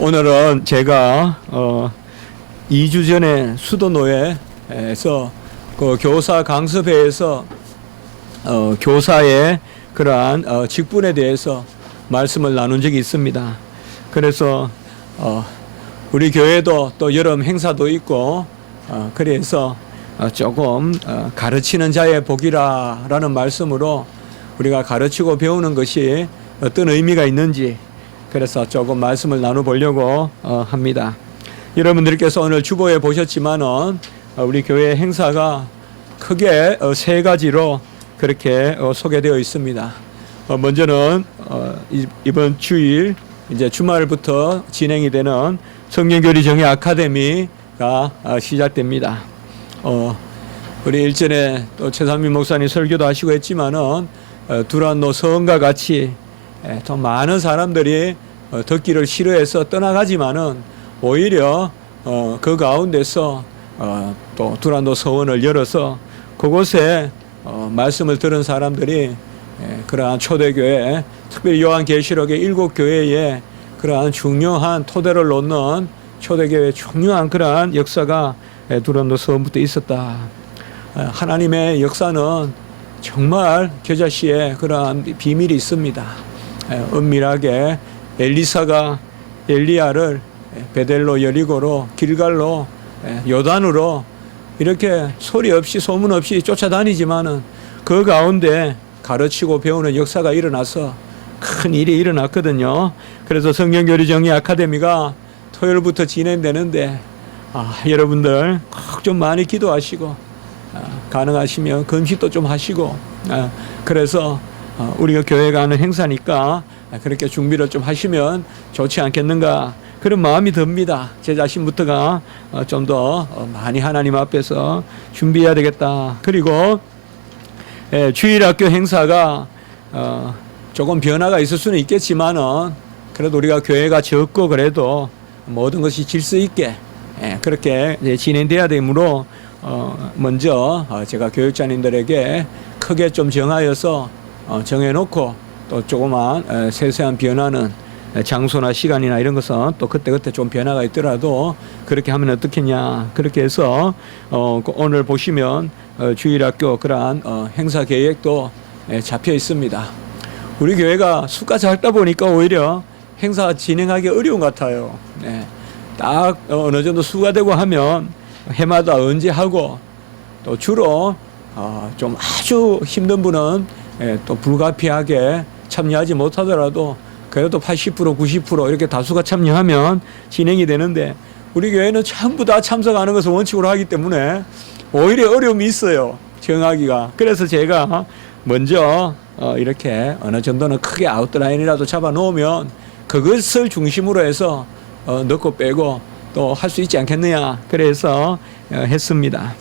오늘은 제가 2주 전에 수도노회에서 그 교사 강습회에서 교사의 그러한 직분에 대해서 말씀을 나눈 적이 있습니다. 그래서 우리 교회도 또 여름 행사도 있고 그래서 조금 가르치는 자의 복이라는 말씀으로 우리가 가르치고 배우는 것이 어떤 의미가 있는지 그래서 조금 말씀을 나눠보려고 합니다. 여러분들께서 오늘 주보에 보셨지만은 우리 교회 행사가 크게 세 가지로 그렇게 소개되어 있습니다. 먼저는 이번 주일 이제 주말부터 진행이 되는 성경교리 정의 아카데미가 시작됩니다. 우리 일전에 또 최상민 목사님 설교도 하시고 했지만은 두란노 서원과 같이 더 많은 사람들이 듣기를 싫어해서 떠나가지만은 오히려 그 가운데서 또 두란노 서원을 열어서 그곳에 말씀을 들은 사람들이 그러한 초대교회, 특별히 요한계시록의 7교회에 그러한 중요한 토대를 놓는 초대교회의 중요한 그러한 역사가 두란노 서원부터 있었다. 하나님의 역사는 정말 겨자씨에 그러한 비밀이 있습니다. 은밀하게 엘리사가 엘리야를 베델로 여리고로 길갈로 요단으로 이렇게 소리 없이 소문 없이 쫓아다니지만은 그 가운데 가르치고 배우는 역사가 일어나서 큰 일이 일어났거든요. 그래서 성경교리 정의 아카데미가 토요일부터 진행되는데 여러분들 꼭 좀 많이 기도하시고 가능하시면 금식도 좀 하시고 그래서 우리가 교회 가는 행사니까 그렇게 준비를 좀 하시면 좋지 않겠는가 그런 마음이 듭니다. 제 자신부터가 좀 더 많이 하나님 앞에서 준비해야 되겠다. 그리고 주일학교 행사가 조금 변화가 있을 수는 있겠지만은 그래도 우리가 교회가 적고 그래도 모든 것이 질서 있게 그렇게 진행돼야 되므로 먼저 제가 교육자님들에게 크게 좀 정하여서 정해놓고 또 조그만 세세한 변화는 장소나 시간이나 이런 것은 또 그때그때 좀 변화가 있더라도 그렇게 하면 어떻겠냐 그렇게 해서 오늘 보시면 주일학교 그러한 행사 계획도 잡혀 있습니다. 우리 교회가 수가 작다 보니까 오히려 행사 진행하기 어려운 것 같아요. 딱 어느 정도 수가 되고 하면 해마다 언제 하고 또 주로 좀 아주 힘든 분은 또 불가피하게 참여하지 못하더라도 그래도 80% 90% 이렇게 다수가 참여하면 진행이 되는데 우리 교회는 전부 다 참석하는 것을 원칙으로 하기 때문에 오히려 어려움이 있어요. 정하기가. 그래서 제가 먼저 이렇게 어느 정도는 크게 아웃라인이라도 잡아 놓으면 그것을 중심으로 해서 넣고 빼고 또 할 수 있지 않겠느냐 그래서 했습니다.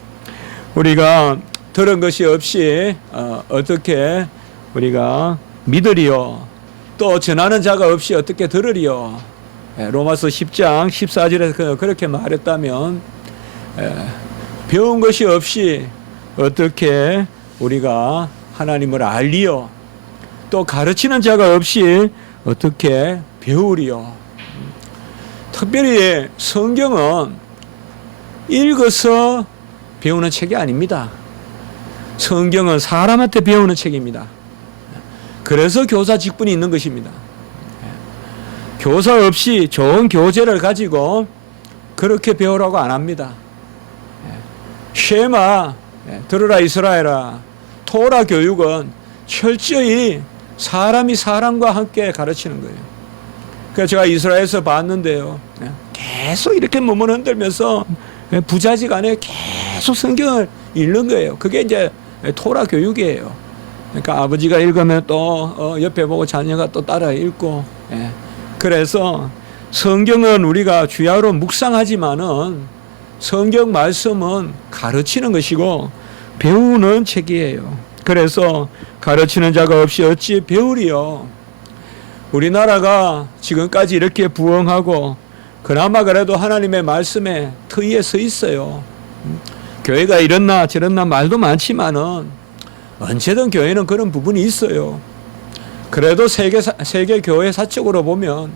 우리가 들은 것이 없이 어떻게 우리가 믿으리요 또 전하는 자가 없이 어떻게 들으리요. 로마서 10장 14절에서 그렇게 말했다면 배운 것이 없이 어떻게 우리가 하나님을 알리요 또 가르치는 자가 없이 어떻게 배우리요. 특별히 성경은 읽어서 배우는 책이 아닙니다. 성경은 사람한테 배우는 책입니다. 그래서 교사 직분이 있는 것입니다. 교사 없이 좋은 교재를 가지고 그렇게 배우라고 안 합니다. 쉐마, 들으라 이스라엘아, 토라 교육은 철저히 사람이 사람과 함께 가르치는 거예요. 그래서 제가 이스라엘에서 봤는데요. 계속 이렇게 몸을 흔들면서 부자지간에 계속 성경을 읽는 거예요. 그게 이제 토라 교육이에요. 그러니까 아버지가 읽으면 또 옆에 보고 자녀가 또 따라 읽고 그래서 성경은 우리가 주야로 묵상하지만은 성경 말씀은 가르치는 것이고 배우는 책이에요. 그래서 가르치는 자가 없이 어찌 배우리요. 우리나라가 지금까지 이렇게 부흥하고 그나마 그래도 하나님의 말씀에 터위에 서 있어요. 교회가 이렇나 저렇나 말도 많지만은 언제든 교회는 그런 부분이 있어요. 그래도 세계 교회 사적으로 보면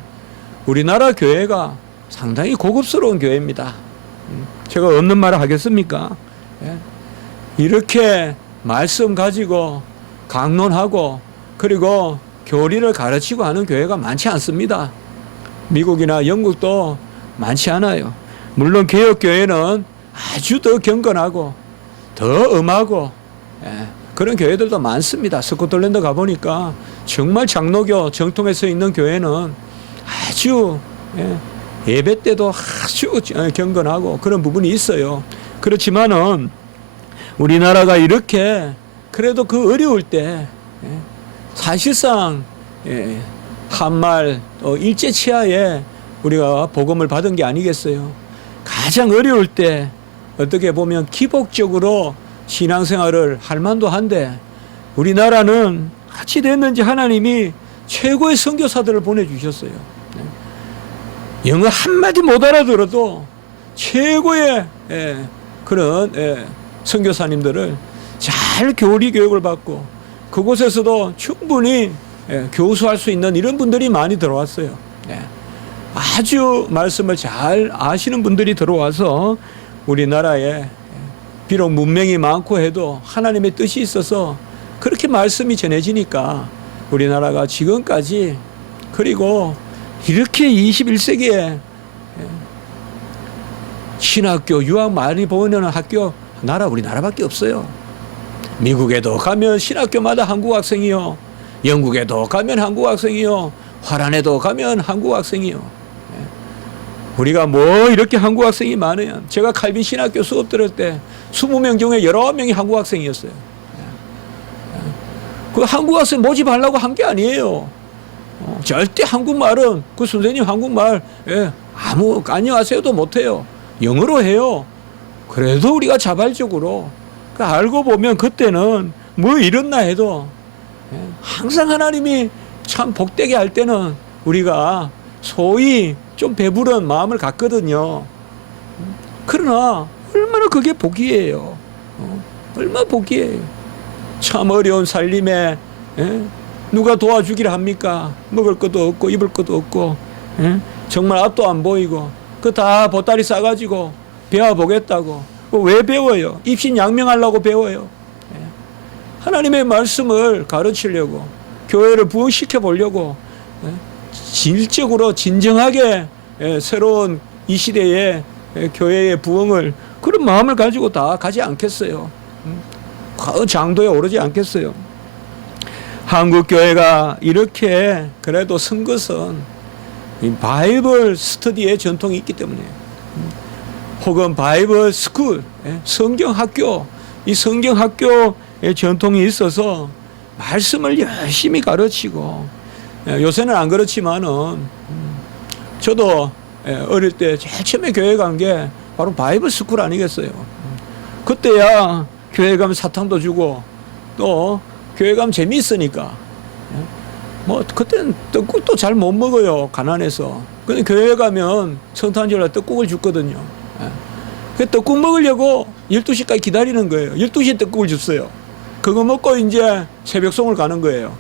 우리나라 교회가 상당히 고급스러운 교회입니다. 제가 없는 말을 하겠습니까? 예. 이렇게 말씀 가지고 강론하고 그리고 교리를 가르치고 하는 교회가 많지 않습니다. 미국이나 영국도 많지 않아요. 물론 개혁교회는 아주 더 경건하고 더 엄하고 그런 교회들도 많습니다. 스코틀랜드 가보니까 정말 장로교 정통에 서 있는 교회는 아주 예배 때도 아주 경건하고 그런 부분이 있어요. 그렇지만은 우리나라가 이렇게 그래도 그 어려울 때 사실상 한말 일제치하에 우리가 복음을 받은 게 아니겠어요. 가장 어려울 때 어떻게 보면 기복적으로 신앙생활을 할 만도 한데 우리나라는 어찌 됐는지 하나님이 최고의 선교사들을 보내주셨어요. 영어 한마디 못 알아들어도 최고의 그런 선교사님들을 잘 교리 교육을 받고 그곳에서도 충분히 교수할 수 있는 이런 분들이 많이 들어왔어요. 아주 말씀을 잘 아시는 분들이 들어와서 우리나라에 비록 문명이 많고 해도 하나님의 뜻이 있어서 그렇게 말씀이 전해지니까 우리나라가 지금까지 그리고 이렇게 21세기에 신학교 유학 많이 보이는 학교 나라 우리나라밖에 없어요. 미국에도 가면 신학교마다 한국 학생이요. 영국에도 가면 한국 학생이요. 화란에도 가면 한국 학생이요. 우리가 뭐 이렇게 한국 학생이 많아요. 제가 칼빈 신학교 수업 들을 때 20명 중에 19명이 한국 학생이었어요. 그 한국 학생 모집하려고 한 게 아니에요. 절대 한국말은 그 선생님 한국말 안녕하세요도 못해요. 영어로 해요. 그래도 우리가 자발적으로 알고 보면 그때는 뭐 이렇나 해도 항상 하나님이 참 복되게 할 때는 우리가 소위 좀 배부른 마음을 갖거든요. 그러나 얼마나 그게 복이에요. 얼마나 복이에요. 참 어려운 살림에 누가 도와주기를 합니까? 먹을 것도 없고 입을 것도 없고 정말 앞도 안 보이고 그 다 보따리 싸가지고 배워보겠다고. 왜 배워요? 입신양명하려고 배워요. 하나님의 말씀을 가르치려고 교회를 부흥시켜 보려고 질적으로 진정하게 새로운 이 시대에 교회의 부흥을 그런 마음을 가지고 다 가지 않겠어요. 그 장도에 오르지 않겠어요. 한국 교회가 이렇게 그래도 선 것은 바이블 스터디의 전통이 있기 때문에 혹은 바이블 스쿨 성경학교 이 성경학교의 전통이 있어서 말씀을 열심히 가르치고 요새는 안 그렇지만은 저도 어릴 때 제일 처음에 교회 간 게 바로 바이블 스쿨 아니겠어요. 그때야 교회 가면 사탕도 주고 또 교회 가면 재미있으니까 뭐 그때는 떡국도 잘 못 먹어요. 가난해서. 근데 교회 가면 성탄절에 떡국을 줬거든요. 그 떡국 먹으려고 12시까지 기다리는 거예요. 12시에 떡국을 줬어요. 그거 먹고 이제 새벽송을 가는 거예요.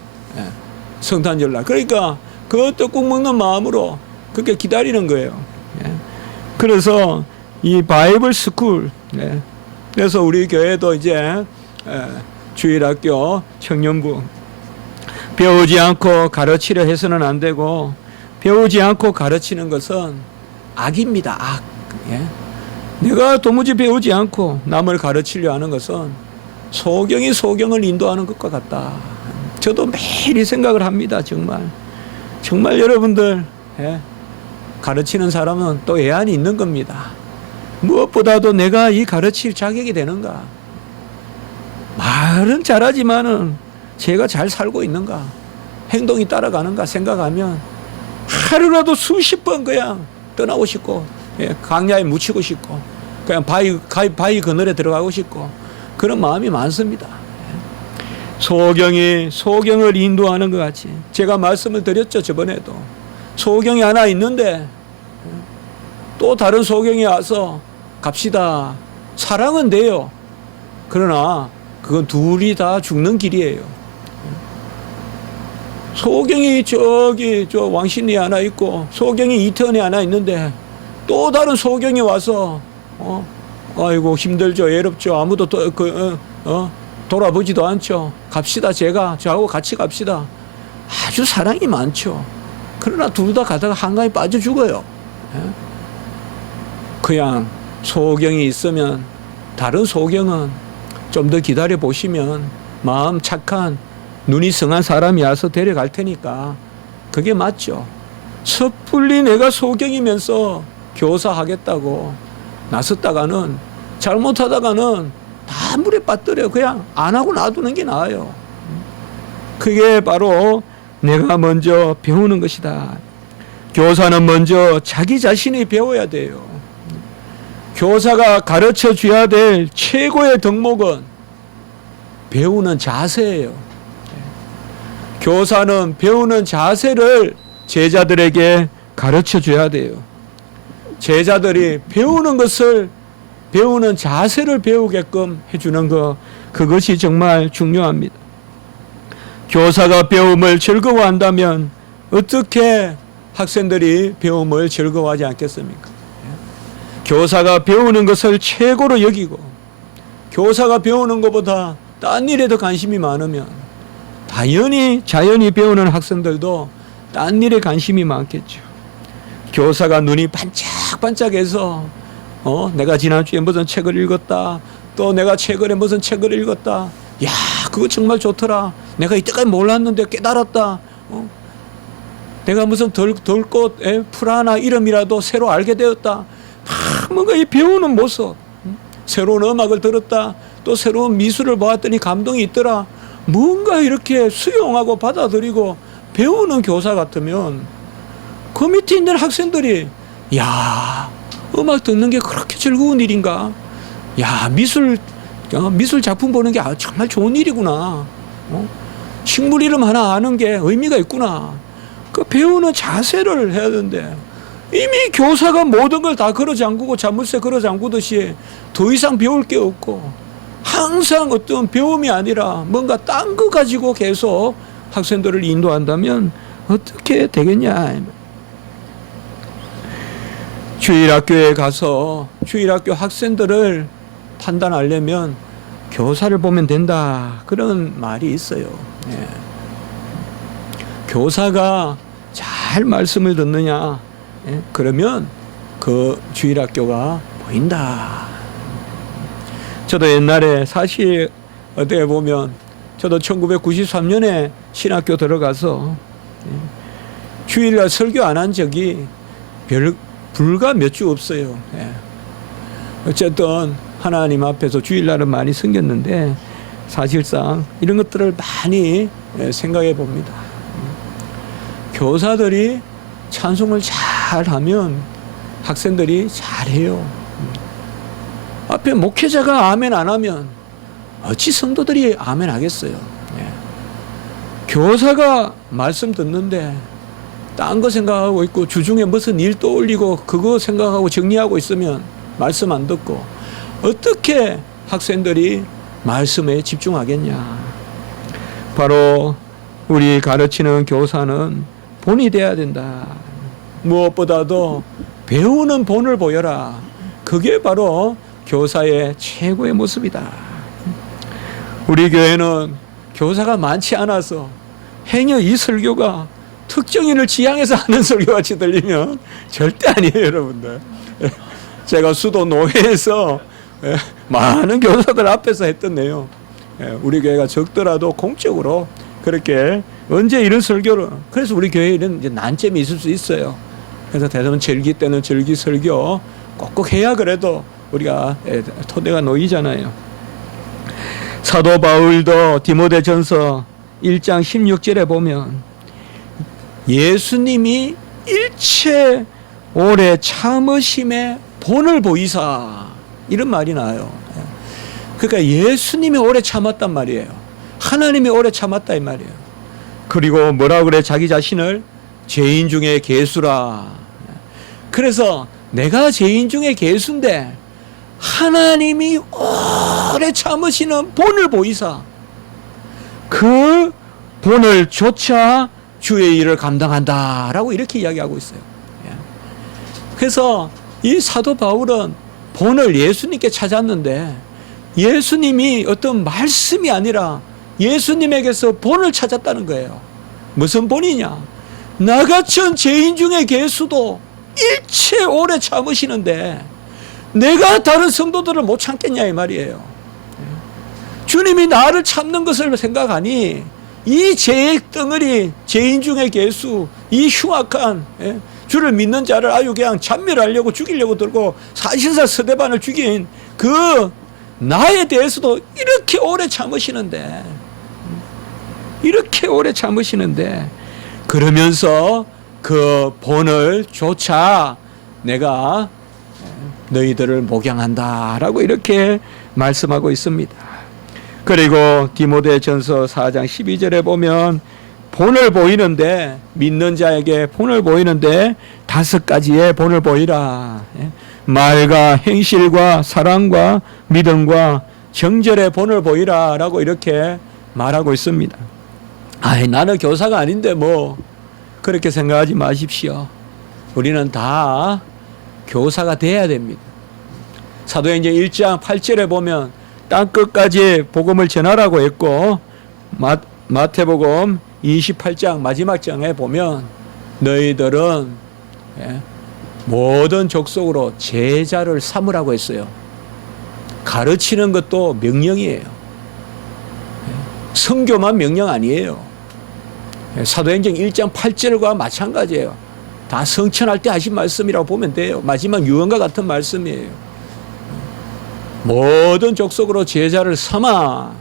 성탄절날. 그러니까 그 떡국 먹는 마음으로 그렇게 기다리는 거예요. 그래서 이 바이블 스쿨. 그래서 우리 교회도 이제 주일학교 청년부 배우지 않고 가르치려 해서는 안 되고 배우지 않고 가르치는 것은 악입니다. 악. 내가 도무지 배우지 않고 남을 가르치려 하는 것은 소경이 소경을 인도하는 것과 같다. 저도 매일 이 생각을 합니다. 정말 여러분들 가르치는 사람은 또 애안이 있는 겁니다. 무엇보다도 내가 이 가르칠 자격이 되는가. 말은 잘하지만은 제가 잘 살고 있는가, 행동이 따라가는가 생각하면 하루라도 수십 번 그냥 떠나고 싶고 강야에 묻히고 싶고 그냥 바위 그늘에 들어가고 싶고 그런 마음이 많습니다. 소경을 인도하는 것 같이 제가 말씀을 드렸죠. 저번에도 소경이 하나 있는데 또 다른 소경이 와서 갑시다. 사랑은 돼요. 그러나 그건 둘이 다 죽는 길이에요. 소경이 저기 저 왕신리 하나 있고 소경이 이태원에 하나 있는데 또 다른 소경이 와서 아이고 힘들죠, 외롭죠, 아무도 돌아보지도 않죠. 갑시다, 저하고 같이 갑시다. 아주 사랑이 많죠. 그러나 둘 다 가다가 한강에 빠져 죽어요. 그냥 소경이 있으면 다른 소경은 좀 더 기다려 보시면 마음 착한 눈이 성한 사람이 와서 데려갈 테니까 그게 맞죠. 섣불리 내가 소경이면서 교사하겠다고 나섰다가는 잘못하다가는 다 물에 빠뜨려 그냥 안 하고 놔두는 게 나아요. 그게 바로 내가 먼저 배우는 것이다. 교사는 먼저 자기 자신이 배워야 돼요. 교사가 가르쳐 줘야 될 최고의 덕목은 배우는 자세예요. 교사는 배우는 자세를 제자들에게 가르쳐 줘야 돼요. 제자들이 배우는 것을, 배우는 자세를 배우게끔 해주는 것, 그것이 정말 중요합니다. 교사가 배움을 즐거워한다면 어떻게 학생들이 배움을 즐거워하지 않겠습니까? 교사가 배우는 것을 최고로 여기고 교사가 배우는 것보다 딴 일에 더 관심이 많으면 자연히 배우는 학생들도 딴 일에 관심이 많겠죠. 교사가 눈이 반짝반짝해서 내가 지난주에 무슨 책을 읽었다, 또 내가 최근에 무슨 책을 읽었다, 야 그거 정말 좋더라, 내가 이때까지 몰랐는데 깨달았다, 내가 무슨 덜꽃 풀 하나 이름이라도 새로 알게 되었다, 뭔가 이 배우는 모습, 새로운 음악을 들었다, 또 새로운 미술을 보았더니 감동이 있더라, 뭔가 이렇게 수용하고 받아들이고 배우는 교사 같으면 그 밑에 있는 학생들이 야 음악 듣는 게 그렇게 즐거운 일인가, 야 미술 작품 보는 게 정말 좋은 일이구나, 식물 이름 하나 아는 게 의미가 있구나, 그 배우는 자세를 해야 되는데 이미 교사가 모든 걸 다 걸어 잠그고 자물쇠 걸어 잠그듯이 더 이상 배울 게 없고 항상 어떤 배움이 아니라 뭔가 딴 거 가지고 계속 학생들을 인도한다면 어떻게 되겠냐. 주일학교에 가서 주일학교 학생들을 판단하려면 교사를 보면 된다, 그런 말이 있어요. 예. 교사가 잘 말씀을 듣느냐, 그러면 그 주일학교가 보인다. 저도 옛날에 사실 어떻게 보면 저도 1993년에 신학교 들어가서 주일날 설교 안 한 적이 불과 몇 주 없어요. 어쨌든 하나님 앞에서 주일날은 많이 섬겼는데 사실상 이런 것들을 많이 생각해 봅니다. 교사들이 찬송을 잘하면 학생들이 잘해요. 앞에 목회자가 아멘 안 하면 어찌 성도들이 아멘 하겠어요. 교사가 말씀 듣는데 딴 거 생각하고 있고 주중에 무슨 일 떠올리고 그거 생각하고 정리하고 있으면 말씀 안 듣고 어떻게 학생들이 말씀에 집중하겠냐. 바로 우리 가르치는 교사는 본이 돼야 된다. 무엇보다도 배우는 본을 보여라. 그게 바로 교사의 최고의 모습이다. 우리 교회는 교사가 많지 않아서 행여 이 설교가 특정인을 지향해서 하는 설교같이 들리면 절대 아니에요, 여러분들. 제가 수도 노회에서 많은 교사들 앞에서 했던 내용, 우리 교회가 적더라도 공적으로 그렇게 언제 이런 설교를, 그래서 우리 교회에 이런 이제 난점이 있을 수 있어요. 그래서 대부분 절기 때는 절기 설교 꼭꼭 해야 그래도 우리가 토대가 놓이잖아요. 사도 바울도 디모데전서 1장 16절에 보면 예수님이 일체 오래 참으심의 본을 보이사, 이런 말이 나와요. 그러니까 예수님이 오래 참았단 말이에요. 하나님이 오래 참았다 이 말이에요. 그리고 뭐라 그래? 자기 자신을 죄인 중에 괴수라. 그래서 내가 죄인 중에 괴수인데 하나님이 오래 참으시는 본을 보이사 그 본을 조차 주의 일을 감당한다라고 이렇게 이야기하고 있어요. 예. 그래서 이 사도 바울은 본을 예수님께 찾았는데 예수님이 어떤 말씀이 아니라 예수님에게서 본을 찾았다는 거예요. 무슨 본이냐? 나 같은 죄인 중에 개수도 일체 오래 참으시는데 내가 다른 성도들을 못 참겠냐 이 말이에요. 주님이 나를 참는 것을 생각하니 이 죄의 덩어리, 죄인 중에 개수, 이 흉악한 주를 믿는 자를 아주 그냥 잔멸하려고 죽이려고 들고 사실상 스데반을 죽인 그 나에 대해서도 이렇게 오래 참으시는데 그러면서 그 본을 조차 내가 너희들을 목양한다라고 이렇게 말씀하고 있습니다. 그리고 디모데전서 4장 12절에 보면 본을 보이는데 믿는 자에게 본을 보이는데 5가지의 본을 보이라. 말과 행실과 사랑과 믿음과 정절의 본을 보이라라고 이렇게 말하고 있습니다. 나는 교사가 아닌데 뭐 그렇게 생각하지 마십시오. 우리는 다 교사가 돼야 됩니다. 사도행전 1장 8절에 보면 땅 끝까지 복음을 전하라고 했고 마태복음 28장 마지막 장에 보면 너희들은 모든 족속으로 제자를 삼으라고 했어요. 가르치는 것도 명령이에요. 선교만 명령 아니에요. 사도행전 1장 8절과 마찬가지예요. 다 성천할 때 하신 말씀이라고 보면 돼요. 마지막 유언과 같은 말씀이에요. 모든 족속으로 제자를 삼아.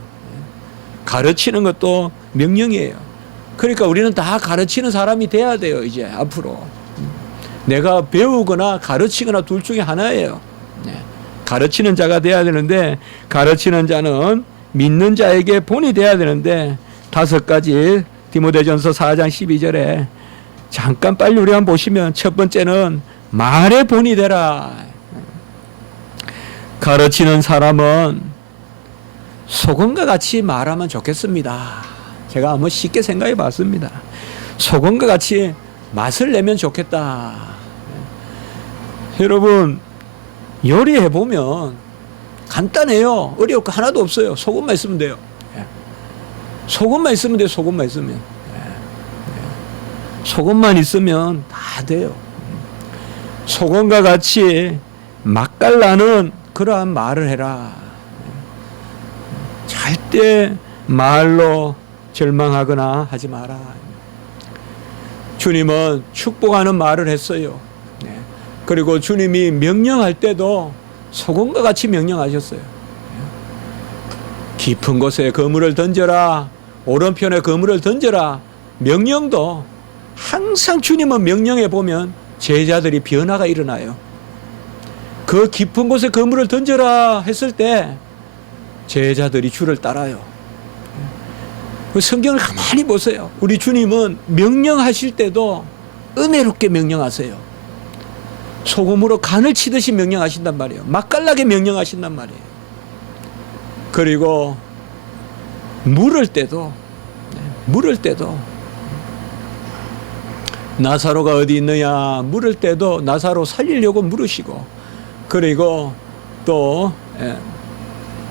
가르치는 것도 명령이에요. 그러니까 우리는 다 가르치는 사람이 돼야 돼요. 이제 앞으로 내가 배우거나 가르치거나 둘 중에 하나예요. 가르치는 자가 돼야 되는데 가르치는 자는 믿는 자에게 본이 돼야 되는데 5가지 디모데전서 4장 12절에 잠깐 빨리 우리 한번 보시면 첫 번째는 말의 본이 되라. 가르치는 사람은 소금과 같이 말하면 좋겠습니다. 제가 한번 쉽게 생각해 봤습니다. 소금과 같이 맛을 내면 좋겠다. 여러분 요리해 보면 간단해요. 어려울 거 하나도 없어요. 소금만 있으면 돼요. 소금만 있으면 돼요. 소금만 있으면. 소금만 있으면 다 돼요. 소금과 같이 맛깔나는 그러한 말을 해라. 절대 말로 절망하거나 하지 마라. 주님은 축복하는 말을 했어요. 그리고 주님이 명령할 때도 소금과 같이 명령하셨어요. 깊은 곳에 그물을 던져라. 오른편에 그물을 던져라. 명령도 항상 주님은 명령해 보면 제자들이 변화가 일어나요. 그 깊은 곳에 그물을 던져라 했을 때 제자들이 주를 따라요. 그 성경을 가만히 보세요. 우리 주님은 명령하실 때도 은혜롭게 명령하세요. 소금으로 간을 치듯이 명령하신단 말이에요. 맛깔나게 명령하신단 말이에요. 그리고 물을 때도 나사로가 어디 있느냐 물을 때도 나사로 살리려고 물으시고, 그리고 또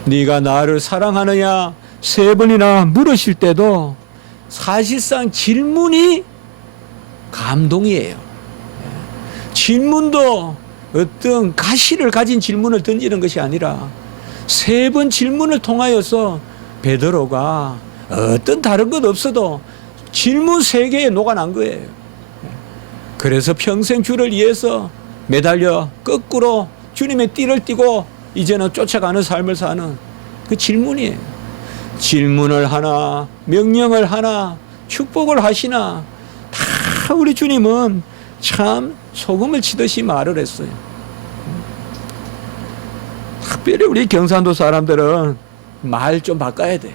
네가 나를 사랑하느냐 3번이나 물으실 때도 사실상 질문이 감동이에요. 질문도 어떤 가시를 가진 질문을 던지는 것이 아니라 3번 질문을 통하여서 베드로가 어떤 다른 것 없어도 질문 3개에 녹아난 거예요. 그래서 평생 주를 위해서 매달려 거꾸로 주님의 띠를 띠고 이제는 쫓아가는 삶을 사는 그 질문이에요. 질문을 하나, 명령을 하나, 축복을 하시나 다 우리 주님은 참 소금을 치듯이 말을 했어요. 특별히 우리 경산도 사람들은 말 좀 바꿔야 돼요.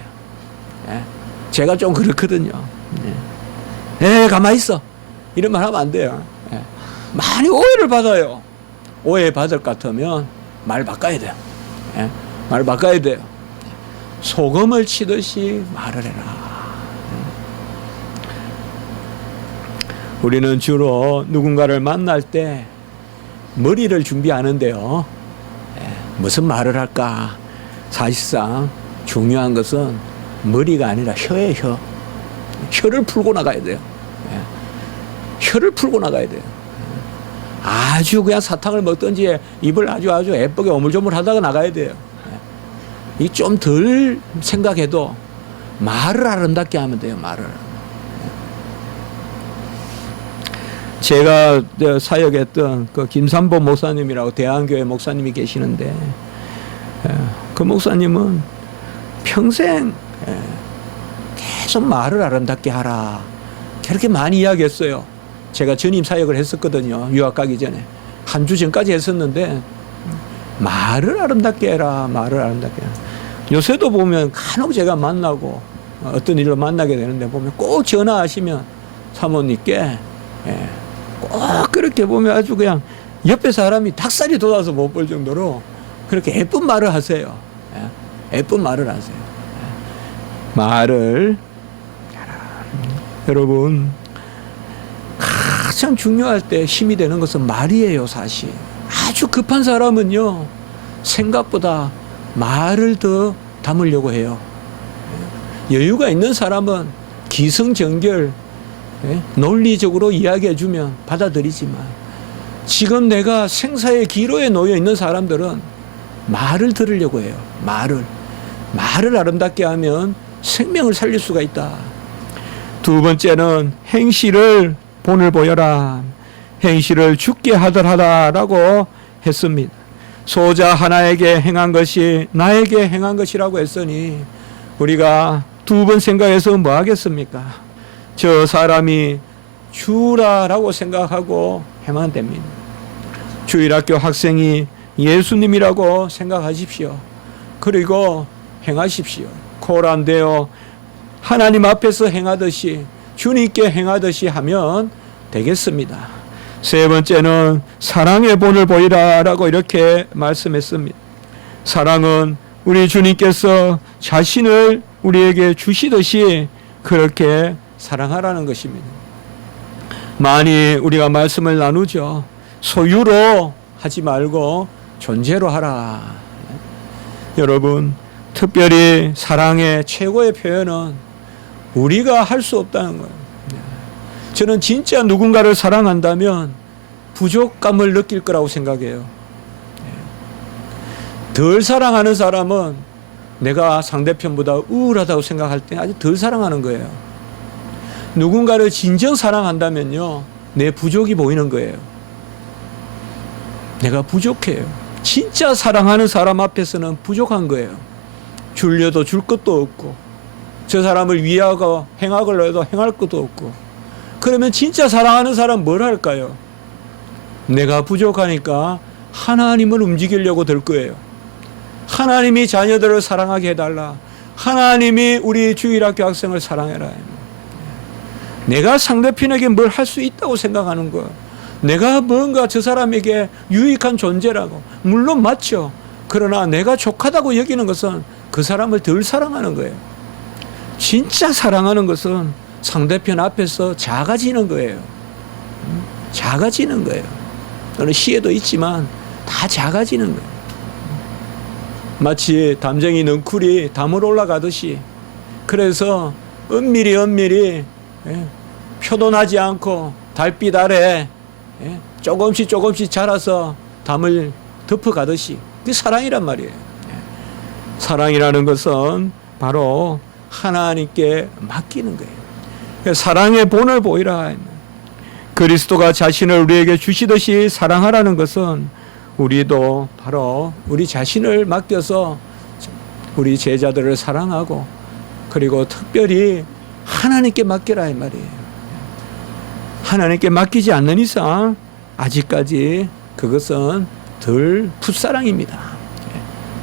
제가 좀 그렇거든요. 가만히 있어. 이런 말 하면 안 돼요. 많이 오해를 받아요. 오해 받을 것 같으면 말 바꿔야 돼요. 말 바꿔야 돼요. 소금을 치듯이 말을 해라. 우리는 주로 누군가를 만날 때 머리를 준비하는데요. 무슨 말을 할까? 사실상 중요한 것은 머리가 아니라 혀예요, 혀. 혀를 풀고 나가야 돼요. 혀를 풀고 나가야 돼요. 아주 그냥 사탕을 먹든지 입을 아주 예쁘게 오물조물 하다가 나가야 돼요. 이 좀 덜 생각해도 말을 아름답게 하면 돼요, 말을. 제가 사역했던 그 김삼보 목사님이라고 대한교회 목사님이 계시는데, 그 목사님은 평생 계속 말을 아름답게 하라, 그렇게 많이 이야기했어요. 제가 전임 사역을 했었거든요. 유학 가기 전에 한 주 전까지 했었는데, 말을 아름답게 해라, 말을 아름답게 해라. 요새도 보면 간혹 제가 만나고 어떤 일로 만나게 되는데 보면 꼭 전화하시면 사모님께 꼭 그렇게 보면 아주 그냥 옆에 사람이 닭살이 돋아서 못 볼 정도로 그렇게 예쁜 말을 하세요. 예쁜 말을 하세요. 말을 여러분, 가장 중요할 때 힘이 되는 것은 말이에요. 사실 아주 급한 사람은요, 생각보다 말을 더 담으려고 해요. 여유가 있는 사람은 기승전결 논리적으로 이야기해주면 받아들이지만, 지금 내가 생사의 기로에 놓여 있는 사람들은 말을 들으려고 해요. 말을 아름답게 하면 생명을 살릴 수가 있다. 두 번째는 행실을 본을 보여라. 행실을 죽게 하더라라고 했습니다. 소자 하나에게 행한 것이 나에게 행한 것이라고 했으니 우리가 두 번 생각해서 뭐 하겠습니까? 저 사람이 주라라고 생각하고 하면 됩니다. 주일학교 학생이 예수님이라고 생각하십시오. 그리고 행하십시오. 코란되어 하나님 앞에서 행하듯이, 주님께 행하듯이 하면 되겠습니다. 세 번째는 사랑의 본을 보이라라고 이렇게 말씀했습니다. 사랑은 우리 주님께서 자신을 우리에게 주시듯이 그렇게 사랑하라는 것입니다. 많이 우리가 말씀을 나누죠. 소유로 하지 말고 존재로 하라. 여러분, 특별히 사랑의 최고의 표현은 우리가 할 수 없다는 거예요. 저는 진짜 누군가를 사랑한다면 부족감을 느낄 거라고 생각해요. 덜 사랑하는 사람은 내가 상대편보다 우울하다고 생각할 때 아주 덜 사랑하는 거예요. 누군가를 진정 사랑한다면요, 내 부족이 보이는 거예요. 내가 부족해요. 진짜 사랑하는 사람 앞에서는 부족한 거예요. 주려도 줄 것도 없고, 저 사람을 위하고 행하려고 해도 행할 것도 없고. 그러면 진짜 사랑하는 사람 뭘 할까요? 내가 부족하니까 하나님을 움직이려고 들 거예요. 하나님이 자녀들을 사랑하게 해달라. 하나님이 우리 주일학교 학생을 사랑해라. 내가 상대편에게 뭘 할 수 있다고 생각하는 거예요. 내가 뭔가 저 사람에게 유익한 존재라고. 물론 맞죠. 그러나 내가 족하다고 여기는 것은 그 사람을 덜 사랑하는 거예요. 진짜 사랑하는 것은 상대편 앞에서 작아지는 거예요. 작아지는 거예요. 저는 시에도 있지만 다 작아지는 거예요. 마치 담쟁이 넝쿨이 담으로 올라가듯이, 그래서 은밀히 표도나지 않고 달빛 아래 조금씩 자라서 담을 덮어가듯이, 그게 사랑이란 말이에요. 사랑이라는 것은 바로 하나님께 맡기는 거예요. 사랑의 본을 보이라. 그리스도가 자신을 우리에게 주시듯이 사랑하라는 것은 우리도 바로 우리 자신을 맡겨서 우리 제자들을 사랑하고, 그리고 특별히 하나님께 맡기라 이 말이에요. 하나님께 맡기지 않는 이상 아직까지 그것은 덜 풋사랑입니다.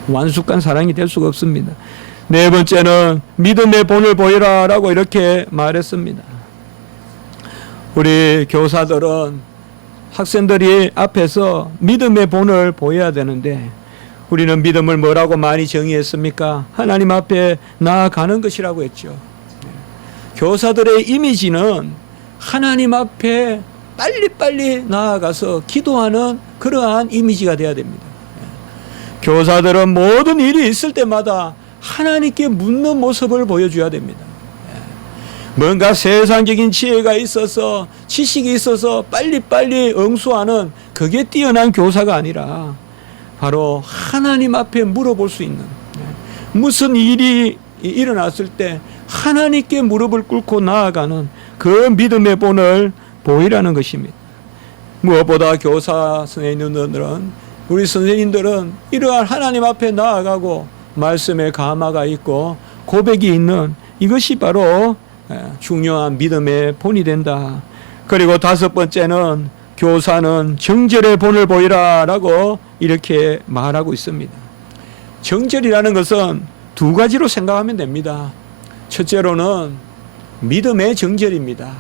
완숙한 사랑이 될 수가 없습니다. 네 번째는 믿음의 본을 보이라라고 이렇게 말했습니다. 우리 교사들은 학생들이 앞에서 믿음의 본을 보여야 되는데, 우리는 믿음을 뭐라고 많이 정의했습니까? 하나님 앞에 나아가는 것이라고 했죠. 교사들의 이미지는 하나님 앞에 빨리빨리 나아가서 기도하는 그러한 이미지가 되어야 됩니다. 교사들은 모든 일이 있을 때마다 하나님께 묻는 모습을 보여줘야 됩니다. 뭔가 세상적인 지혜가 있어서 지식이 있어서 빨리빨리 응수하는 그게 뛰어난 교사가 아니라 바로 하나님 앞에 물어볼 수 있는, 무슨 일이 일어났을 때 하나님께 무릎을 꿇고 나아가는 그 믿음의 본을 보이라는 것입니다. 무엇보다 교사 선생님들은, 우리 선생님들은 이러한 하나님 앞에 나아가고 말씀에 감화가 있고 고백이 있는 이것이 바로 중요한 믿음의 본이 된다. 그리고 다섯 번째는 교사는 정절의 본을 보이라 라고 이렇게 말하고 있습니다. 정절이라는 것은 두 가지로 생각하면 됩니다. 첫째로는 믿음의 정절입니다.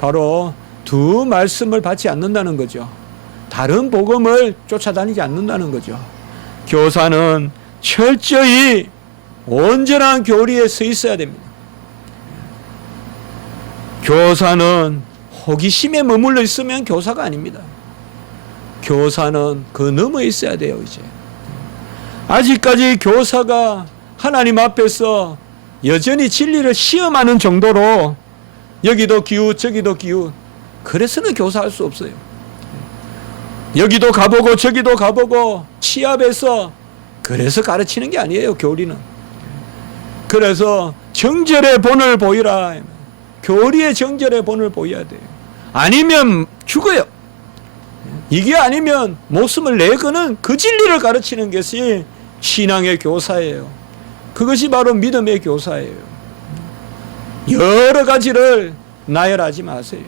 바로 두 말씀을 받지 않는다는 거죠. 다른 복음을 쫓아다니지 않는다는 거죠. 교사는 철저히 온전한 교리에 서 있어야 됩니다. 교사는 호기심에 머물러 있으면 교사가 아닙니다. 교사는 그 넘어 있어야 돼요. 이제 아직까지 교사가 하나님 앞에서 여전히 진리를 시험하는 정도로 여기도 기웃 저기도 기웃, 그래서는 교사할 수 없어요. 여기도 가보고 저기도 가보고 취합해서 그래서 가르치는 게 아니에요. 교리는. 그래서 정절의 본을 보이라. 교리의 정절의 본을 보여야 돼요. 아니면 죽어요. 이게 아니면 목숨을 내거는 그 진리를 가르치는 것이 신앙의 교사예요. 그것이 바로 믿음의 교사예요. 여러 가지를 나열하지 마세요.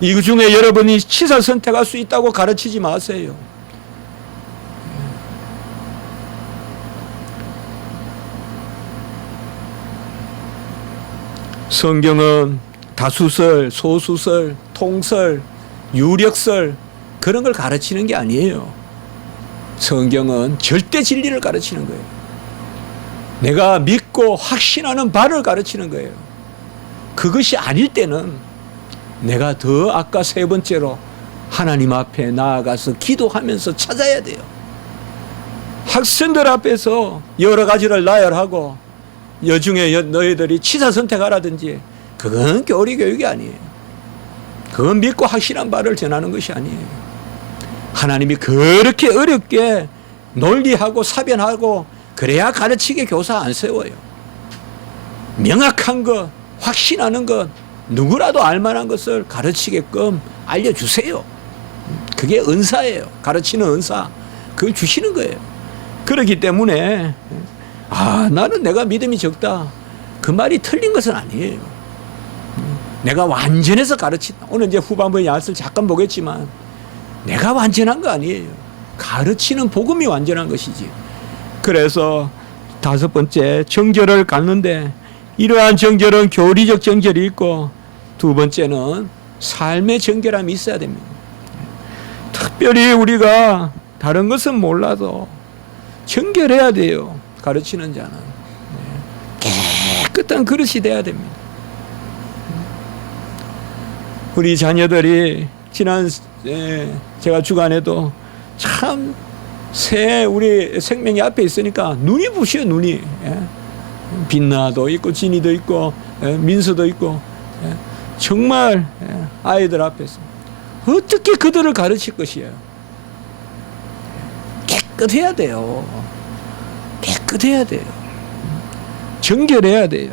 이 중에 여러분이 취사 선택할 수 있다고 가르치지 마세요. 성경은 다수설, 소수설, 통설, 유력설 그런 걸 가르치는 게 아니에요. 성경은 절대 진리를 가르치는 거예요. 내가 믿고 확신하는 바를 가르치는 거예요. 그것이 아닐 때는 내가 더 아까 세 번째로 하나님 앞에 나아가서 기도하면서 찾아야 돼요. 학생들 앞에서 여러 가지를 나열하고 여중에 너희들이 취사 선택하라든지 그건 교리 교육이 아니에요. 그건 믿고 확실한 바를 전하는 것이 아니에요. 하나님이 그렇게 어렵게 논리하고 사변하고 그래야 가르치게 교사 안 세워요. 명확한 것, 확신하는 것, 누구라도 알만한 것을 가르치게끔 알려주세요. 그게 은사예요. 가르치는 은사. 그걸 주시는 거예요. 그렇기 때문에 나는 내가 믿음이 적다, 그 말이 틀린 것은 아니에요. 내가 완전해서 가르친다. 오늘 이제 후반부의 야스를 잠깐 보겠지만 내가 완전한 거 아니에요. 가르치는 복음이 완전한 것이지. 그래서 다섯 번째, 정절을 갖는데 이러한 정절은 교리적 정절이 있고 두 번째는 삶의 정결함이 있어야 됩니다. 특별히 우리가 다른 것은 몰라도 정결해야 돼요. 가르치는 자는 깨끗한 그릇이 돼야 됩니다. 우리 자녀들이 지난 제가 주간에도 참 우리 생명이 앞에 있으니까 눈이 부셔요. 눈이. 빛나도 있고 진이도 있고 민서도 있고 정말 아이들 앞에서 어떻게 그들을 가르칠 것이에요. 깨끗해야 돼요. 깨끗해야 돼요. 정결해야 돼요.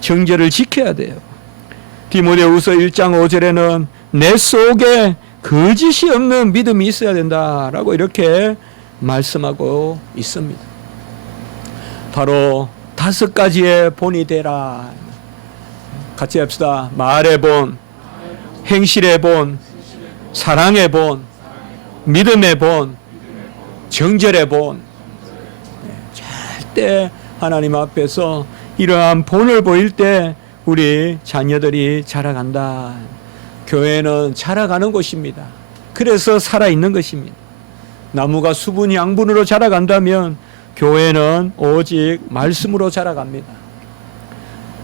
정결을 지켜야 돼요. 디모데후서 1장 5절에는 내 속에 거짓이 없는 믿음이 있어야 된다라고 이렇게 말씀하고 있습니다. 바로 다섯 가지의 본이 되라. 같이 합시다. 말의 본, 행실의 본, 사랑의 본, 믿음의 본, 정절의 본. 절대 하나님 앞에서 이러한 본을 보일 때 우리 자녀들이 자라간다. 교회는 자라가는 곳입니다. 그래서 살아있는 것입니다. 나무가 수분 양분으로 자라간다면 교회는 오직 말씀으로 자라갑니다.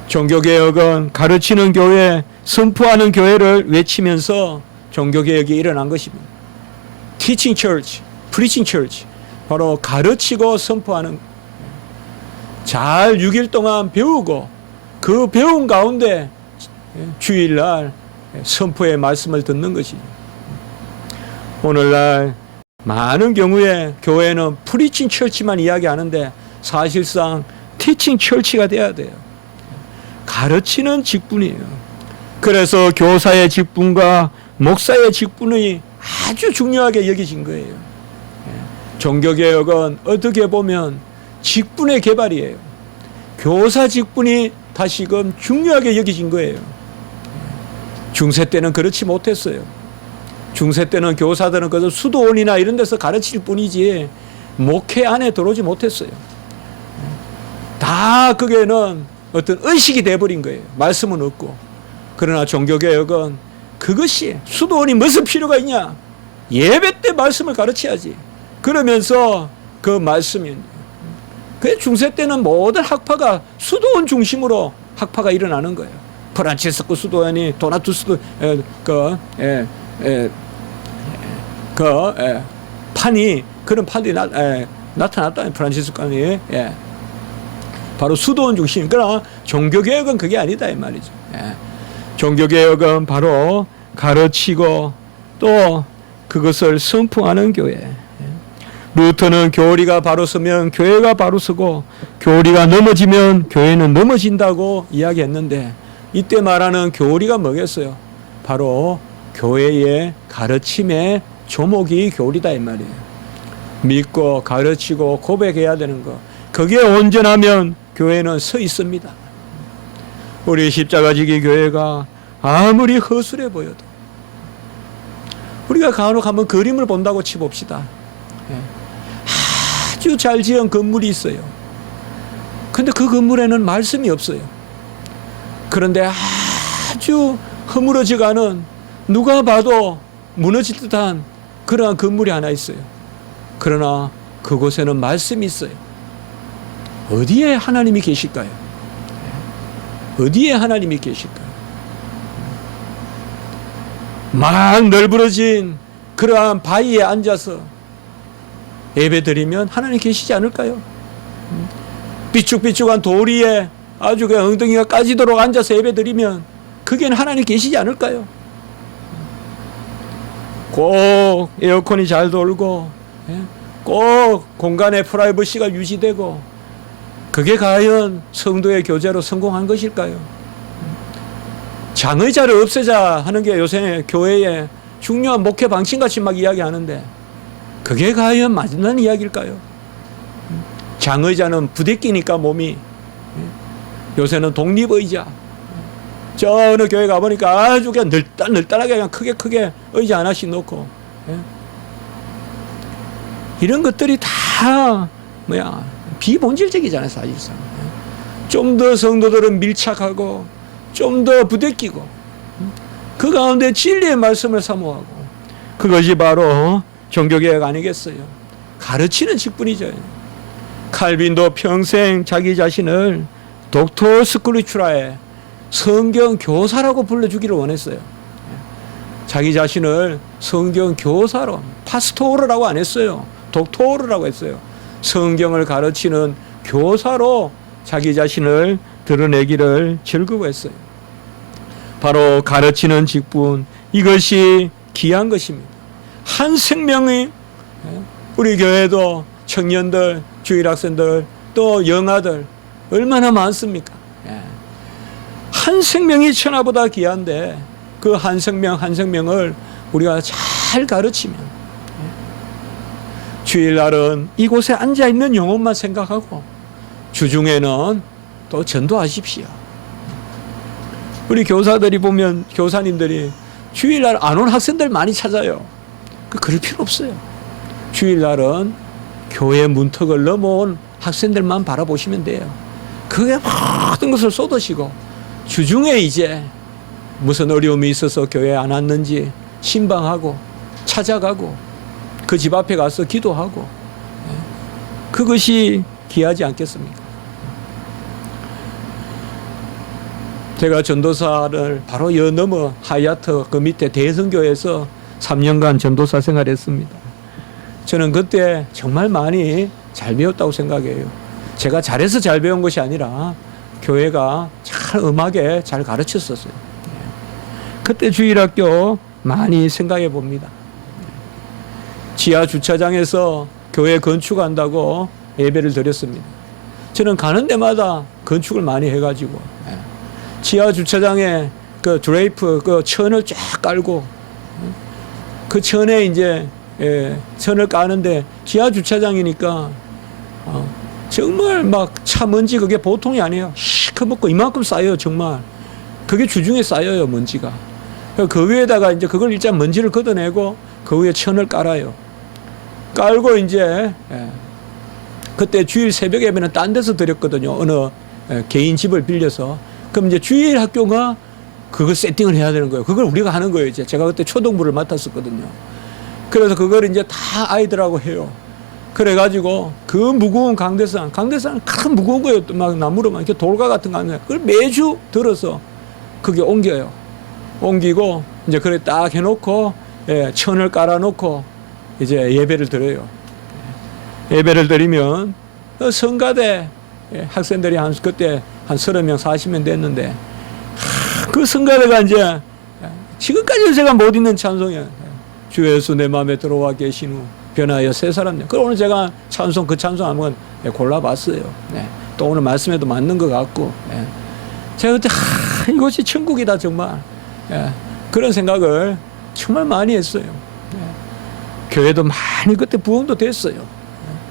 종교개혁은 가르치는 교회, 선포하는 교회를 외치면서 종교개혁이 일어난 것입니다. Teaching Church, Preaching Church. 바로 가르치고 선포하는, 잘 6일 동안 배우고 그 배운 가운데 주일날 선포의 말씀을 듣는 것이죠. 오늘날 많은 경우에 교회는 프리칭 철치만 이야기하는데 사실상 티칭 철치가 돼야 돼요. 가르치는 직분이에요. 그래서 교사의 직분과 목사의 직분이 아주 중요하게 여겨진 거예요. 종교개혁은 어떻게 보면 직분의 개발이에요. 교사 직분이 다시금 중요하게 여겨진 거예요. 중세 때는 그렇지 못했어요. 중세 때는 교사들은 그저 수도원이나 이런 데서 가르칠 뿐이지 목회 안에 들어오지 못했어요. 다 그게는 어떤 의식이 돼버린 거예요. 말씀은 없고. 그러나 종교개혁은 그것이, 수도원이 무슨 필요가 있냐? 예배 때 말씀을 가르쳐야지. 그러면서 그 말씀이, 그 중세 때는 모든 학파가 수도원 중심으로 학파가 일어나는 거예요. 프란치스코 수도원이 도나투스도 판이, 그런 판이 나타났다. 프란치스코니. 바로 수도원 중심. 그러나 종교개혁은 그게 아니다 이 말이죠. 종교개혁은 바로 가르치고 또 그것을 선포하는 교회. 루터는 교리가 바로 서면 교회가 바로 서고 교리가 넘어지면 교회는 넘어진다고 이야기했는데, 이때 말하는 교리가 뭐겠어요? 바로 교회의 가르침의 조목이 교리다 이 말이에요. 믿고 가르치고 고백해야 되는 거. 그게 온전하면 교회는 서 있습니다. 우리 십자가지기 교회가 아무리 허술해 보여도, 우리가 간혹 한번 그림을 본다고 치봅시다. 아주 잘 지은 건물이 있어요. 근데 그 건물에는 말씀이 없어요. 그런데 아주 허물어져가는, 누가 봐도 무너질 듯한 그러한 건물이 하나 있어요. 그러나 그곳에는 말씀이 있어요. 어디에 하나님이 계실까요? 어디에 하나님이 계실까요? 막 널브러진 그러한 바위에 앉아서 예배드리면 하나님 계시지 않을까요? 삐쭉삐쭉한 돌 위에 아주 그 엉덩이가 까지도록 앉아서 예배드리면 그게는 하나님 계시지 않을까요? 꼭 에어컨이 잘 돌고 꼭 공간의 프라이버시가 유지되고, 그게 과연 성도의 교제로 성공한 것일까요? 장의자를 없애자 하는 게 요새 교회의 중요한 목회 방침같이 막 이야기하는데, 그게 과연 맞는 이야기일까요? 장의자는 부대끼니까 몸이, 요새는 독립의자, 저 어느 교회 가보니까 아주 그냥 널따하게 그냥 크게 의자 하나씩 놓고, 이런 것들이 다 비본질적이잖아요 사실상. 좀 더 성도들은 밀착하고 좀 더 부대끼고 그 가운데 진리의 말씀을 사모하고, 그것이 바로 종교개혁 아니겠어요? 가르치는 직분이죠. 칼빈도 평생 자기 자신을 독토 스크리추라의 성경 교사라고 불러주기를 원했어요. 자기 자신을 성경 교사로, 파스토르라고 안 했어요. 독토르라고 했어요. 성경을 가르치는 교사로 자기 자신을 드러내기를 즐거워했어요. 바로 가르치는 직분, 이것이 귀한 것입니다. 한 생명이, 우리 교회도 청년들, 주일학생들, 또 영아들 얼마나 많습니까? 한 생명이 천하보다 귀한데 그 한 생명 한 생명을 우리가 잘 가르치면, 주일날은 이곳에 앉아있는 영혼만 생각하고 주중에는 또 전도하십시오. 우리 교사들이 보면, 교사님들이 주일날 안 온 학생들 많이 찾아요. 그럴 필요 없어요. 주일날은 교회 문턱을 넘어온 학생들만 바라보시면 돼요. 그게 모든 것을 쏟으시고, 주중에 이제 무슨 어려움이 있어서 교회에 안 왔는지 신방하고 찾아가고 그 집 앞에 가서 기도하고, 그것이 귀하지 않겠습니까? 제가 전도사를 바로 여 넘어 하얏트 그 밑에 대성교회에서 3년간 전도사 생활했습니다. 저는 그때 정말 많이 잘 배웠다고 생각해요. 제가 잘해서 잘 배운 것이 아니라 교회가 잘 음하게 잘 가르쳤었어요. 그때 주일학교 많이 생각해 봅니다. 지하 주차장에서 교회 건축한다고 예배를 드렸습니다. 저는 가는 데마다 건축을 많이 해가지고 지하 주차장에 그 드레이프 그 천을 쫙 깔고 그 천에 이제 천을 까는데 지하 주차장이니까 정말 막 차 먼지 그게 보통이 아니에요. 시커멓고 이만큼 쌓여요. 정말 그게 주중에 쌓여요. 먼지가. 그 위에다가 이제 그걸 일단 먼지를 걷어내고 그 위에 천을 깔아요. 깔고 이제 그때 주일 새벽 예배는 딴 데서 드렸거든요. 어느 개인 집을 빌려서. 그럼 이제 주일 학교가 그걸 세팅을 해야 되는 거예요. 그걸 우리가 하는 거예요. 이제 제가 그때 초등부를 맡았었거든요. 그래서 그걸 이제 다 아이들하고 해요. 그래가지고 그 무거운 강대상은 큰 무거운 거예요. 막 나무로 막 이렇게 돌가 같은 거 하는 그걸 매주 들어서 그게 옮겨요. 옮기고 이제 그래 딱 해놓고 천을 깔아놓고 이제 예배를 드려요. 예배를 드리면 성가대 학생들이 그때 한 30명 40명 됐는데 그 성가대가 이제 지금까지 제가 못 읽는 찬송이에요. 주 예수 내 마음에 들어와 계신 후 변하여 새 사람 돼. 그럼 오늘 제가 그 찬송 한번 골라봤어요. 네. 또 오늘 말씀에도 맞는 것 같고 제가 그때 이것이 천국이다 정말 그런 생각을 정말 많이 했어요. 교회도 많이 그때 부흥도 됐어요.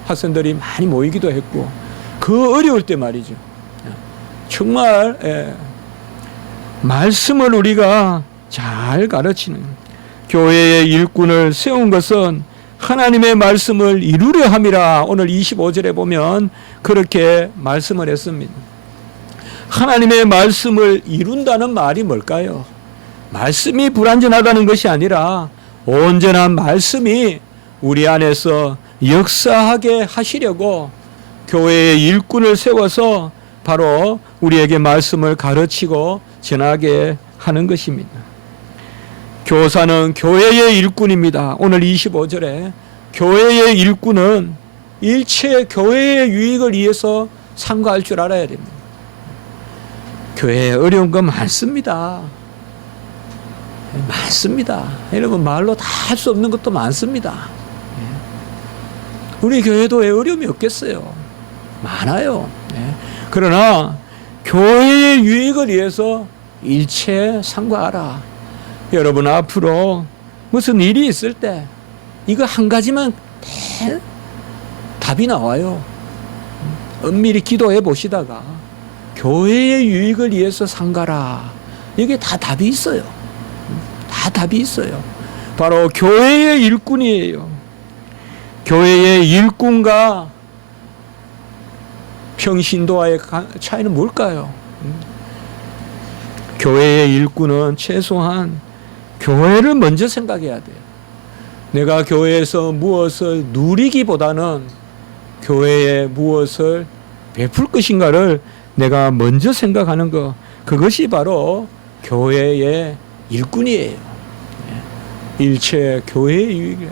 학생들이 많이 모이기도 했고 그 어려울 때 말이죠. 정말 말씀을 우리가 잘 가르치는 교회의 일꾼을 세운 것은 하나님의 말씀을 이루려 함이라. 오늘 25절에 보면 그렇게 말씀을 했습니다. 하나님의 말씀을 이룬다는 말이 뭘까요? 말씀이 불완전하다는 것이 아니라 온전한 말씀이 우리 안에서 역사하게 하시려고 교회의 일꾼을 세워서 바로 우리에게 말씀을 가르치고 전하게 하는 것입니다. 교사는 교회의 일꾼입니다. 오늘 25절에 교회의 일꾼은 일체 교회의 유익을 위해서 상과할 줄 알아야 됩니다. 교회에 어려운 거 많습니다. 많습니다. 여러분 말로 다 할 수 없는 것도 많습니다. 우리 교회도 왜 어려움이 없겠어요? 많아요. 그러나 교회의 유익을 위해서 일체 상과하라. 여러분 앞으로 무슨 일이 있을 때 이거 한 가지만 답이 나와요. 엄밀히 기도해 보시다가 교회의 유익을 위해서 상가라. 이게 다 답이 있어요. 다 답이 있어요. 바로 교회의 일꾼이에요. 교회의 일꾼과 평신도와의 차이는 뭘까요? 교회의 일꾼은 최소한 교회를 먼저 생각해야 돼요. 내가 교회에서 무엇을 누리기보다는 교회에 무엇을 베풀 것인가를 내가 먼저 생각하는 것, 그것이 바로 교회의 일꾼이에요. 일체 교회의 유익이에요.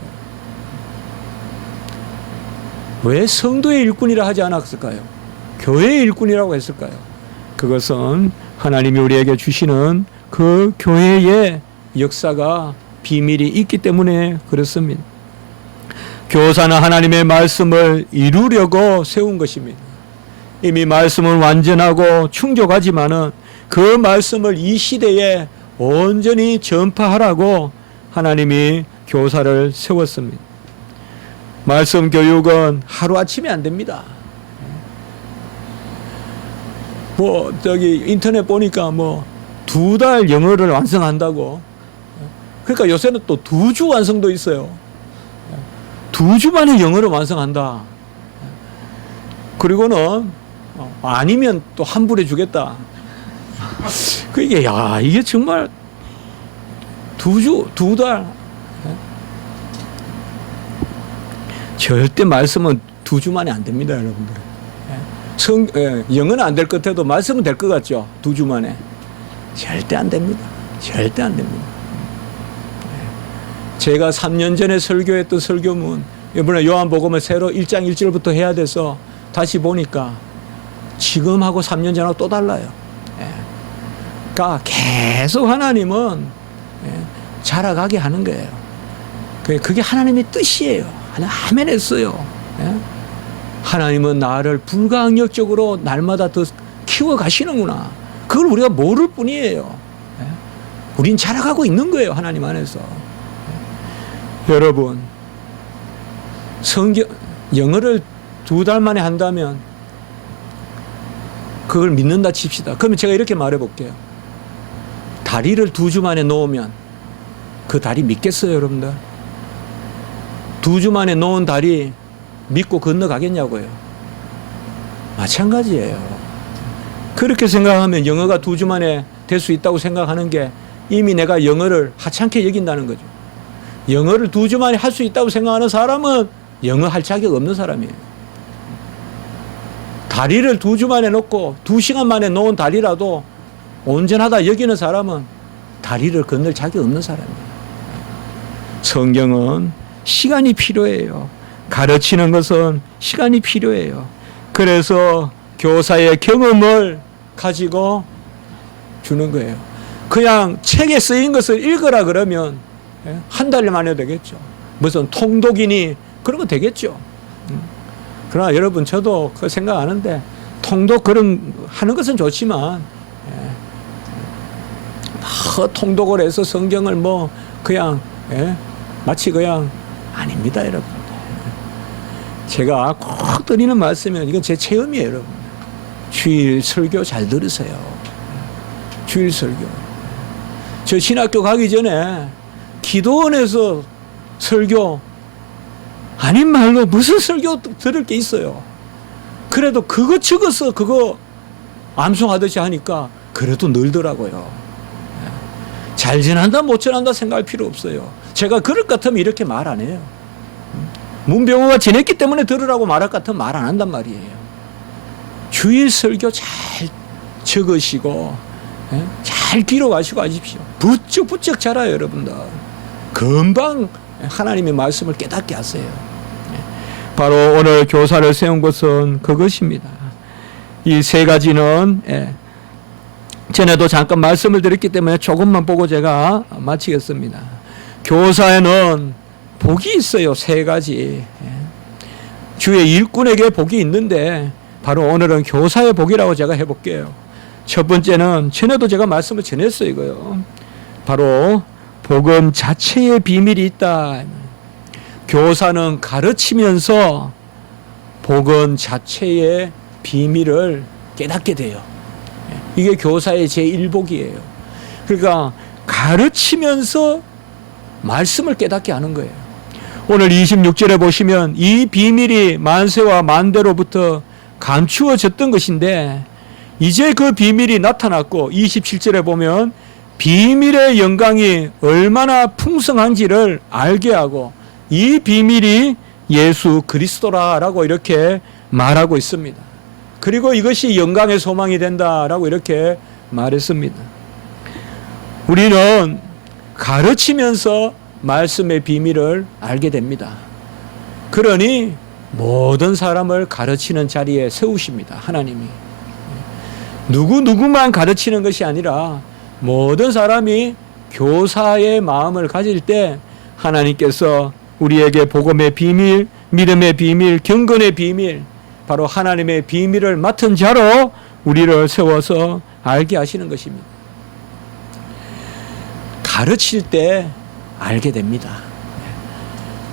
왜 성도의 일꾼이라 하지 않았을까요? 교회의 일꾼이라고 했을까요? 그것은 하나님이 우리에게 주시는 그 교회의 역사가 비밀이 있기 때문에 그렇습니다. 교사는 하나님의 말씀을 이루려고 세운 것입니다. 이미 말씀은 완전하고 충족하지만은 그 말씀을 이 시대에 온전히 전파하라고 하나님이 교사를 세웠습니다. 말씀 교육은 하루아침에 안 됩니다. 인터넷 보니까 2달 영어를 완성한다고. 그러니까 요새는 또 2주 완성도 있어요. 2주 만에 영어를 완성한다. 그리고는 아니면 또 환불해 주겠다. 이게 정말 2달. 절대 말씀은 2주 만에 안 됩니다, 여러분들. 영어는 안 될 것 같아도 말씀은 될 것 같죠? 2주 만에. 절대 안 됩니다. 절대 안 됩니다. 제가 3년 전에 설교했던 설교문, 이번에 요한복음을 새로 1장 1절부터 해야 돼서 다시 보니까 지금하고 3년 전하고 또 달라요. 그러니까 계속 하나님은 자라가게 하는 거예요. 그게 하나님의 뜻이에요. 아멘 했어요. 하나님은 나를 불가항력적으로 날마다 더 키워가시는구나. 그걸 우리가 모를 뿐이에요. 우린 자라가고 있는 거예요. 하나님 안에서. 여러분, 영어를 2달 만에 한다면 그걸 믿는다 칩시다. 그러면 제가 이렇게 말해 볼게요. 다리를 2주 만에 놓으면 그 다리 믿겠어요, 여러분들? 2주 만에 놓은 다리 믿고 건너가겠냐고요. 마찬가지예요. 그렇게 생각하면 영어가 2주 만에 될 수 있다고 생각하는 게 이미 내가 영어를 하찮게 여긴다는 거죠. 영어를 2주 만에 할 수 있다고 생각하는 사람은 영어 할 자격 없는 사람이에요. 다리를 2주 만에 놓고 2시간 만에 놓은 다리라도 온전하다 여기는 사람은 다리를 건널 자격 없는 사람이에요. 성경은 시간이 필요해요. 가르치는 것은 시간이 필요해요. 그래서 교사의 경험을 가지고 주는 거예요. 그냥 책에 쓰인 것을 읽으라 그러면 한 달만 해도 되겠죠. 무슨 통독이니 그러면 되겠죠. 그러나 여러분, 저도 그 생각하는데 통독 그런 하는 것은 좋지만 통독을 해서 성경을 뭐 그냥 마치 그냥 아닙니다, 여러분. 제가 꼭 드리는 말씀은 이건 제 체험이에요, 여러분. 주일 설교 잘 들으세요. 주일 설교. 저 신학교 가기 전에 기도원에서 설교 아닌 말로 무슨 설교 들을 게 있어요. 그래도 그거 적어서 그거 암송하듯이 하니까 그래도 늘더라고요. 잘 지난다 못 지난다 생각할 필요 없어요. 제가 그럴 것 같으면 이렇게 말 안 해요. 문병호가 지냈기 때문에 들으라고 말할 것 같으면 말 안 한단 말이에요. 주일 설교 잘 적으시고 잘 기록하시고 하십시오. 부쩍부쩍 자라요, 여러분들. 금방 하나님의 말씀을 깨닫게 하세요. 바로 오늘 교사를 세운 것은 그것입니다. 이 세 가지는 전에도 잠깐 말씀을 드렸기 때문에 조금만 보고 제가 마치겠습니다. 교사에는 복이 있어요. 세 가지. 주의 일꾼에게 복이 있는데 바로 오늘은 교사의 복이라고 제가 해볼게요. 첫 번째는 전에도 제가 말씀을 전했어요. 이거요. 바로 복음 자체의 비밀이 있다. 교사는 가르치면서 복음 자체의 비밀을 깨닫게 돼요. 이게 교사의 제1복이에요. 그러니까 가르치면서 말씀을 깨닫게 하는 거예요. 오늘 26절에 보시면 이 비밀이 만세와 만대로부터 감추어졌던 것인데 이제 그 비밀이 나타났고 27절에 보면 비밀의 영광이 얼마나 풍성한지를 알게 하고 이 비밀이 예수 그리스도라라고 이렇게 말하고 있습니다. 그리고 이것이 영광의 소망이 된다라고 이렇게 말했습니다. 우리는 가르치면서 말씀의 비밀을 알게 됩니다. 그러니 모든 사람을 가르치는 자리에 세우십니다. 하나님이. 누구만 가르치는 것이 아니라 모든 사람이 교사의 마음을 가질 때 하나님께서 우리에게 복음의 비밀, 믿음의 비밀, 경건의 비밀, 바로 하나님의 비밀을 맡은 자로 우리를 세워서 알게 하시는 것입니다. 가르칠 때 알게 됩니다.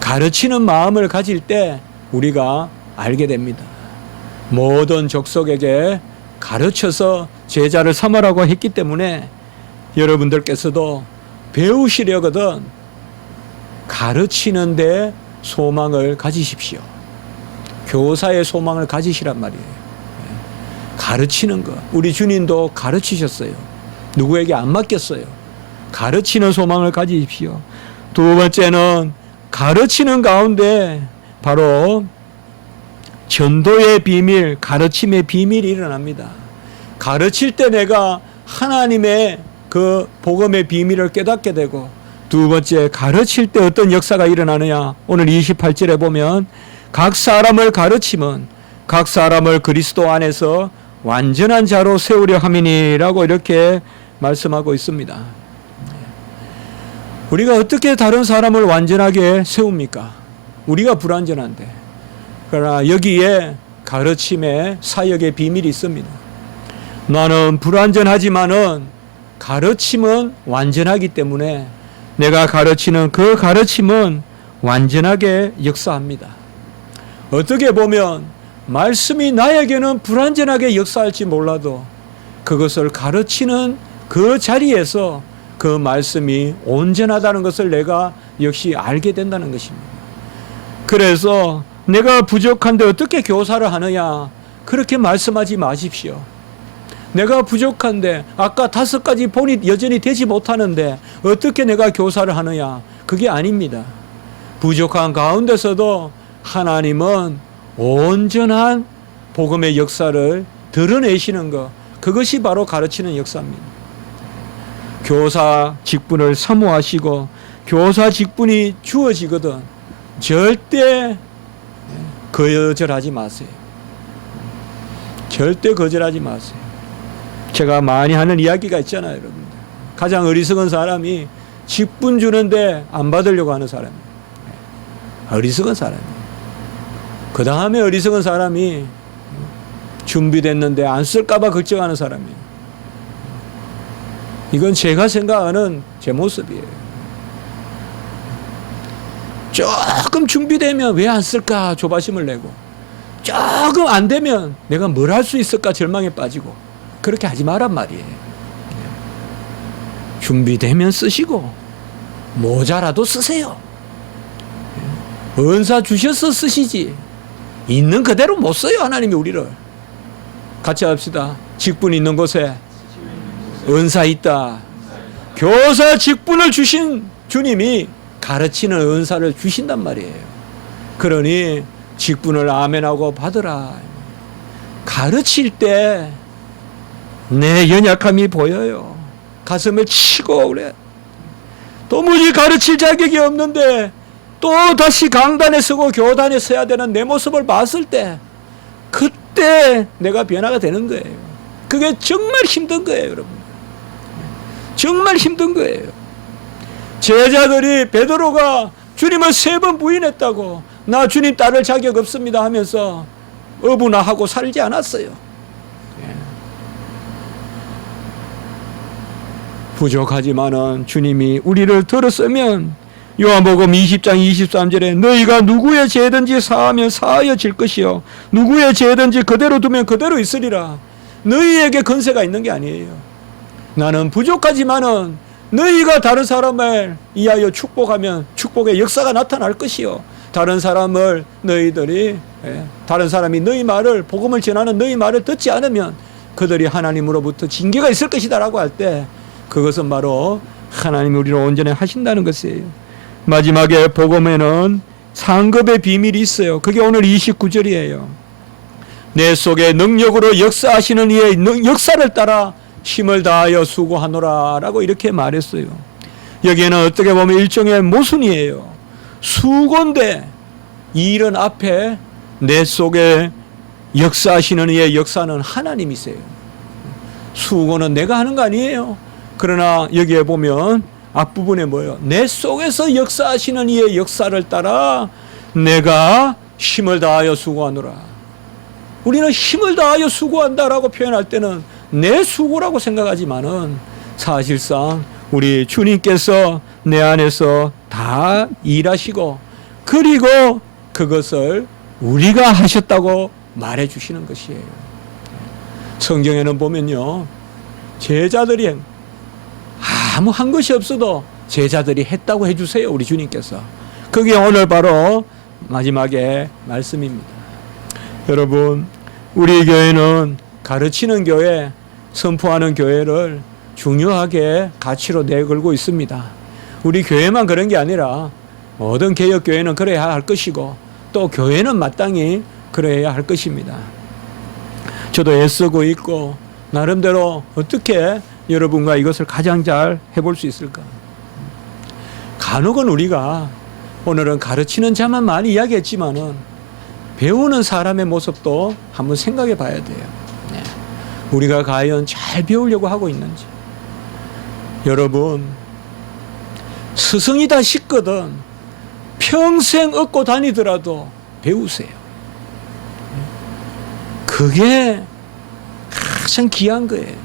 가르치는 마음을 가질 때 우리가 알게 됩니다. 모든 족속에게 가르쳐서 제자를 삼으라고 했기 때문에 여러분들께서도 배우시려거든 가르치는 데 소망을 가지십시오. 교사의 소망을 가지시란 말이에요. 가르치는 것. 우리 주님도 가르치셨어요. 누구에게 안 맡겼어요. 가르치는 소망을 가지십시오. 두 번째는 가르치는 가운데 바로 전도의 비밀, 가르침의 비밀이 일어납니다. 가르칠 때 내가 하나님의 그 복음의 비밀을 깨닫게 되고, 두 번째, 가르칠 때 어떤 역사가 일어나느냐. 오늘 28절에 보면 각 사람을 가르치면 각 사람을 그리스도 안에서 완전한 자로 세우려 함이니라고 이렇게 말씀하고 있습니다. 우리가 어떻게 다른 사람을 완전하게 세웁니까? 우리가 불완전한데. 그러나 여기에 가르침의 사역의 비밀이 있습니다. 나는 불완전하지만은 가르침은 완전하기 때문에 내가 가르치는 그 가르침은 완전하게 역사합니다. 어떻게 보면 말씀이 나에게는 불완전하게 역사할지 몰라도 그것을 가르치는 그 자리에서 그 말씀이 온전하다는 것을 내가 역시 알게 된다는 것입니다. 그래서 내가 부족한데 어떻게 교사를 하느냐, 그렇게 말씀하지 마십시오. 내가 부족한데 아까 5가지 본이 여전히 되지 못하는데 어떻게 내가 교사를 하느냐, 그게 아닙니다. 부족한 가운데서도 하나님은 온전한 복음의 역사를 드러내시는 것, 그것이 바로 가르치는 역사입니다. 교사 직분을 사모하시고 교사 직분이 주어지거든 절대 거절하지 마세요. 절대 거절하지 마세요. 제가 많이 하는 이야기가 있잖아요, 여러분들. 가장 어리석은 사람이 직분 주는데 안 받으려고 하는 사람이에요. 어리석은 사람이에요. 그 다음에 어리석은 사람이 준비됐는데 안 쓸까봐 걱정하는 사람이에요. 이건 제가 생각하는 제 모습이에요. 조금 준비되면 왜 안 쓸까 조바심을 내고, 조금 안 되면 내가 뭘 할 수 있을까 절망에 빠지고, 그렇게 하지 말란 말이에요. 준비되면 쓰시고 모자라도 쓰세요. 은사 주셔서 쓰시지 있는 그대로 못 써요. 하나님이 우리를. 같이 합시다. 직분 있는 곳에 은사 있다. 교사 직분을 주신 주님이 가르치는 은사를 주신단 말이에요. 그러니 직분을 아멘하고 받으라. 가르칠 때 내 연약함이 보여요. 가슴을 치고 그래. 도무지 가르칠 자격이 없는데 또 다시 강단에 서고 교단에 서야 되는 내 모습을 봤을 때 그때 내가 변화가 되는 거예요. 그게 정말 힘든 거예요, 여러분. 정말 힘든 거예요. 제자들이 베드로가 주님을 3번 부인했다고 나 주님 따를 자격 없습니다 하면서 어부나하고 살지 않았어요. 부족하지만은 주님이 우리를 들었으면 요한복음 20장 23절에 너희가 누구의 죄든지 사하면 사하여 질 것이요 누구의 죄든지 그대로 두면 그대로 있으리라. 너희에게 권세가 있는 게 아니에요. 나는 부족하지만은 너희가 다른 사람을 이하여 축복하면 축복의 역사가 나타날 것이요 다른 사람을 너희들이 다른 사람이 너희 말을 복음을 전하는 너희 말을 듣지 않으면 그들이 하나님으로부터 징계가 있을 것이다 라고 할 때 그것은 바로 하나님이 우리를 온전히 하신다는 것이에요. 마지막에 복음에는 상급의 비밀이 있어요. 그게 오늘 29절이에요. 내 속에 능력으로 역사하시는 이의 역사를 따라 힘을 다하여 수고하노라 라고 이렇게 말했어요. 여기에는 어떻게 보면 일종의 모순이에요. 수고인데 이 일은 앞에 내 속에 역사하시는 이의 역사는 하나님이세요. 수고는 내가 하는 거 아니에요. 그러나 여기에 보면 앞부분에 뭐예요? 내 속에서 역사하시는 이의 역사를 따라 내가 힘을 다하여 수고하노라. 우리는 힘을 다하여 수고한다라고 표현할 때는 내 수고라고 생각하지만은 사실상 우리 주님께서 내 안에서 다 일하시고 그리고 그것을 우리가 하셨다고 말해 주시는 것이에요. 성경에는 보면요, 제자들이 아무 한 것이 없어도 제자들이 했다고 해주세요. 우리 주님께서. 그게 오늘 바로 마지막에 말씀입니다. 여러분, 우리 교회는 가르치는 교회, 선포하는 교회를 중요하게 가치로 내걸고 있습니다. 우리 교회만 그런 게 아니라 모든 개혁교회는 그래야 할 것이고 또 교회는 마땅히 그래야 할 것입니다. 저도 애쓰고 있고 나름대로 어떻게 여러분과 이것을 가장 잘 해볼 수 있을까? 간혹은 우리가 오늘은 가르치는 자만 많이 이야기했지만은 배우는 사람의 모습도 한번 생각해 봐야 돼요. 네. 우리가 과연 잘 배우려고 하고 있는지. 여러분, 스승이다 싶거든 평생 얻고 다니더라도 배우세요. 그게 가장 귀한 거예요.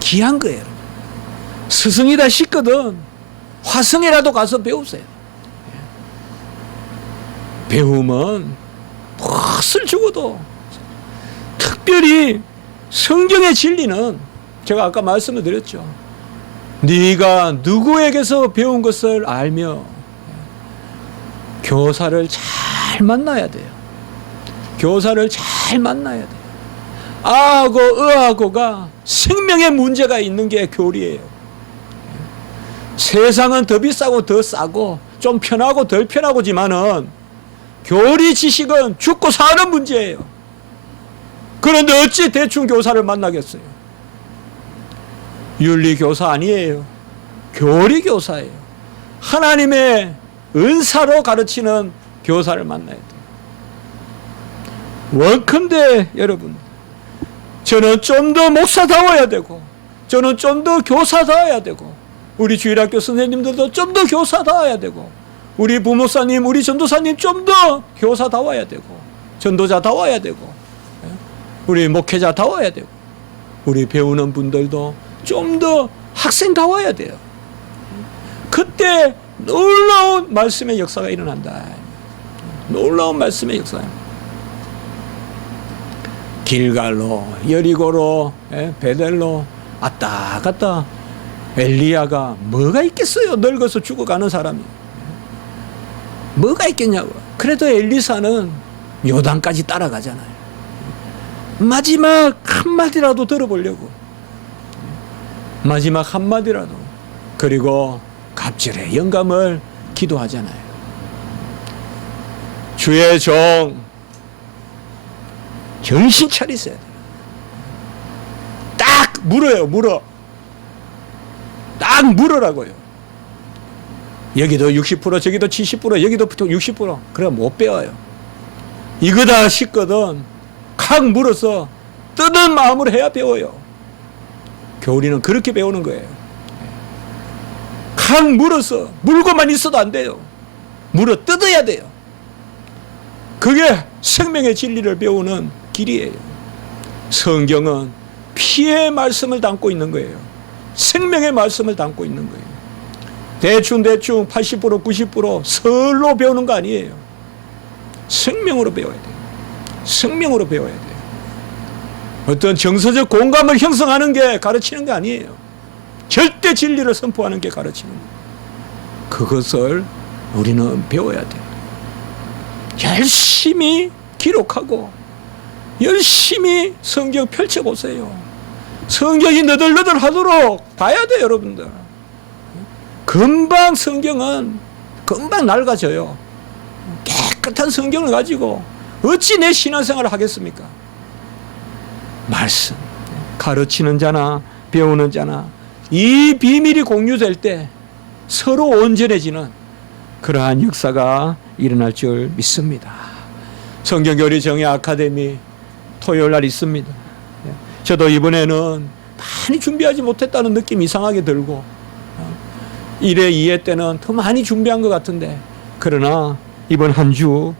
귀한 거예요. 스승이다 싶거든 화성이라도 가서 배우세요. 배우면 무엇을 주고도, 특별히 성경의 진리는 제가 아까 말씀을 드렸죠. 네가 누구에게서 배운 것을 알며 교사를 잘 만나야 돼요. 교사를 잘 만나야 돼요. 아하고 의하고가 생명의 문제가 있는 게 교리예요. 세상은 더 비싸고 더 싸고 좀 편하고 덜 편하고지만은 교리 지식은 죽고 사는 문제예요. 그런데 어찌 대충 교사를 만나겠어요? 윤리 교사 아니에요. 교리 교사예요. 하나님의 은사로 가르치는 교사를 만나야 돼요. 원컨대 여러분, 저는 좀 더 목사다워야 되고, 저는 좀 더 교사다워야 되고, 우리 주일학교 선생님들도 좀 더 교사다워야 되고, 우리 부목사님, 우리 전도사님 좀 더 교사다워야 되고, 전도자다워야 되고, 우리 목회자다워야 되고, 우리 배우는 분들도 좀 더 학생다워야 돼요. 그때 놀라운 말씀의 역사가 일어난다. 놀라운 말씀의 역사. 길갈로, 여리고로, 베델로 왔다 갔다. 엘리야가 뭐가 있겠어요? 늙어서 죽어가는 사람이. 뭐가 있겠냐고. 그래도 엘리사는 요단까지 따라가잖아요. 마지막 한마디라도 들어보려고. 마지막 한마디라도. 그리고 갑절의 영감을 기도하잖아요. 주의 종 정신 차리세요. 딱 물어요. 물어. 딱 물으라고요. 여기도 60%, 저기도 70%, 여기도 60%. 그래 못 배워요. 이거다 싶거든 칵 물어서 뜨는 마음으로 해야 배워요. 교리는 그렇게 배우는 거예요. 칵 물어서 물고만 있어도 안 돼요. 물어 뜯어야 돼요. 그게 생명의 진리를 배우는 길이에요. 성경은 피의 말씀을 담고 있는 거예요. 생명의 말씀을 담고 있는 거예요. 대충 80% 90% 설로 배우는 거 아니에요. 생명으로 배워야 돼요. 생명으로 배워야 돼요. 어떤 정서적 공감을 형성하는 게 가르치는 게 아니에요. 절대 진리를 선포하는 게 가르치는 거예요. 그것을 우리는 배워야 돼요. 열심히 기록하고 열심히 성경 펼쳐보세요. 성경이 너덜너덜 하도록 봐야 돼요, 여러분들. 금방 성경은 금방 낡아져요. 깨끗한 성경을 가지고 어찌 내 신앙생활을 하겠습니까? 말씀, 가르치는 자나 배우는 자나 이 비밀이 공유될 때 서로 온전해지는 그러한 역사가 일어날 줄 믿습니다. 성경교리 정의 아카데미 토요일 날 있습니다. 저도 이번에는 많이 준비하지 못했다는 느낌이 이상하게 들고 1회, 2회 때는 더 많이 준비한 것 같은데, 그러나 이번 한 주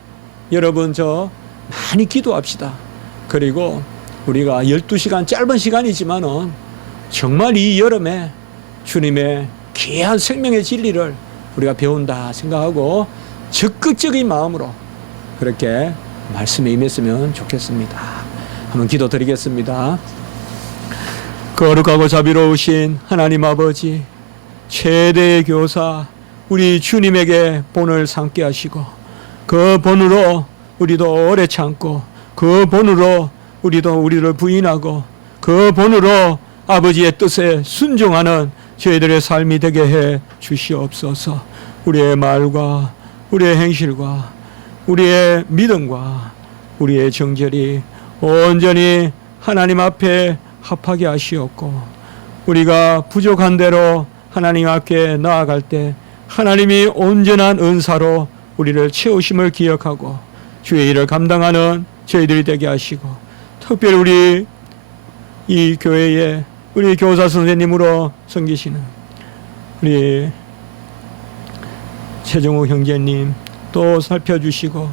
여러분 저 많이 기도합시다. 그리고 우리가 12시간 짧은 시간이지만은 정말 이 여름에 주님의 귀한 생명의 진리를 우리가 배운다 생각하고 적극적인 마음으로 그렇게 말씀에 임했으면 좋겠습니다. 한번 기도 드리겠습니다. 거룩하고 자비로우신 하나님 아버지, 최대의 교사 우리 주님에게 본을 삼게 하시고 그 본으로 우리도 오래 참고 그 본으로 우리도 우리를 부인하고 그 본으로 아버지의 뜻에 순종하는 저희들의 삶이 되게 해 주시옵소서. 우리의 말과 우리의 행실과 우리의 믿음과 우리의 정절이 온전히 하나님 앞에 합하게 하시옵고 우리가 부족한 대로 하나님 앞에 나아갈 때 하나님이 온전한 은사로 우리를 채우심을 기억하고 주의 일을 감당하는 저희들이 되게 하시고 특별히 우리 이 교회에 우리 교사 선생님으로 섬기시는 우리 최정우 형제님 또 살펴주시고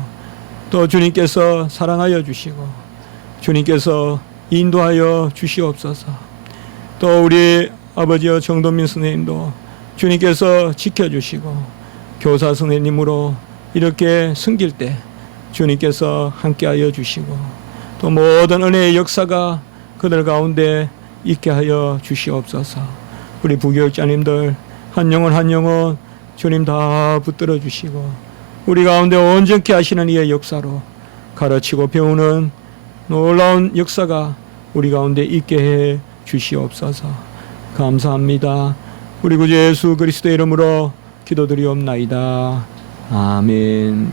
또 주님께서 사랑하여 주시고 주님께서 인도하여 주시옵소서. 또 우리 아버지여 정동민 선생님도 주님께서 지켜주시고 교사 선생님으로 이렇게 섬길 때 주님께서 함께하여 주시고 또 모든 은혜의 역사가 그들 가운데 있게 하여 주시옵소서. 우리 부교육자님들 한 영혼 한 영혼 주님 다 붙들어 주시고 우리 가운데 온전케 하시는 이의 역사로 가르치고 배우는 놀라운 역사가 우리 가운데 있게 해 주시옵소서. 감사합니다. 우리 구주 예수 그리스도의 이름으로 기도드리옵나이다. 아멘.